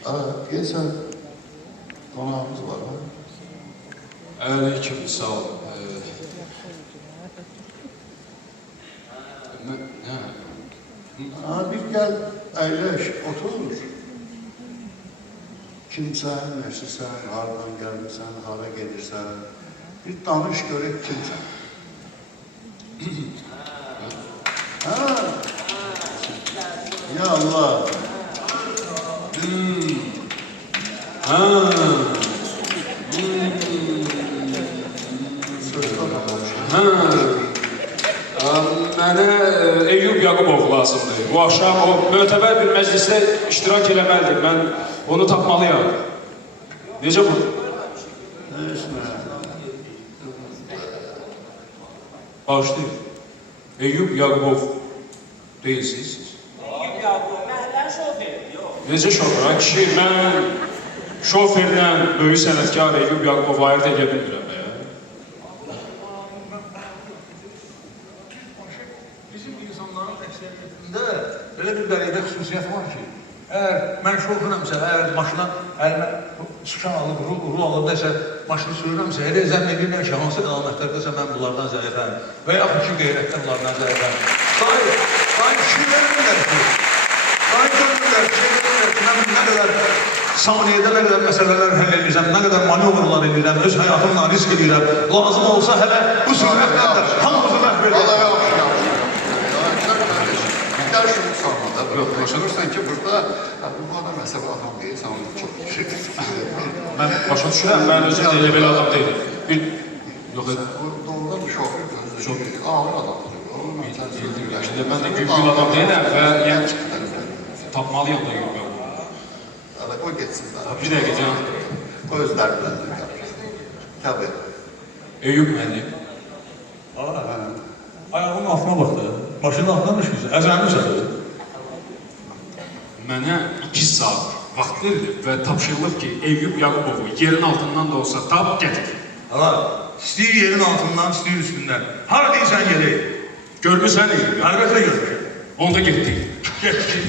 Deyəsən, qonağımız var, ha? Aleyküm, sağ ol. Bir gəl, əyləş, otur. Kimsən, nəşirsən, haradan gəlmirsən, hara gedirsən. Bir danış görək kimsən. Ya Allah. Mənə Eyyub Yaqubov lazımdır. Bu axşam o mötəbər bir məclisdə iştirak eləməlidir. Mən onu tapmalıyam. Necə bu? Bağışlayın. Eyyub Yaqubov deyilsiniz. Eyyub Yaqubov, məhəllənin şoferi, yox. Necə şofer? Kişi, mən şoferlə böyük sənətkar Eyyub Yaqubov ayırt edə bilmirəm. Bizim insanların əksəriyyətində belə bir qəribə xüsusiyyət var ki, əgər mən şoförəmsə, əgər maşına əlimə sıkan alıb, rul alıb nəsə maşını sürürəmsə, elə zənn edirlər ki, hansı əlamətlərdəsə mən bunlardan zəifəm və yaxud ki, qeyrətdən bunlardan zəifəm. Daim kişi vermirlər ki, daim görmürlər ki, mən nə qədər saniyədə nə qədər məsələlər həll edirəm, nə qədər manevralar edirəm, öz həyatımla risk edirəm, lazım olsa hələ bu sürətlərdir, hamımızı məhv edirəm. Gəl şunu sormadı. Başlanırsan ki, burada bu adam məsələ adam deyil, sən onu çox düşürsən. Mən başa düşürəm, mən özüm də elə belə adam deyilim. Doğrudan şoför gözləyir, ağır adamdır. Şimdi mən də güngül adam deyiləm və tapmalıyam da Eyyub Yaqubov. O geçsin. Bir dəqiqə canım. O öz dərdlərini yapır. Tabii. Eyyub müəllim. Ayağımın altına baxdı. Maşının altına düşmüş. Əzəmi çatır. Mənə 2 saat vaxt verilib və tapşırılıb ki, Eyyub Yaqubovu yerin altından da olsa tap gətir. Hala, istəyir yerin altından, istəyir üstündən. Hara deyirsən yeri? Görmüsən Eyyub Yaqubov? Əlbəttə görmüşəm. Onda getdik. Getdik.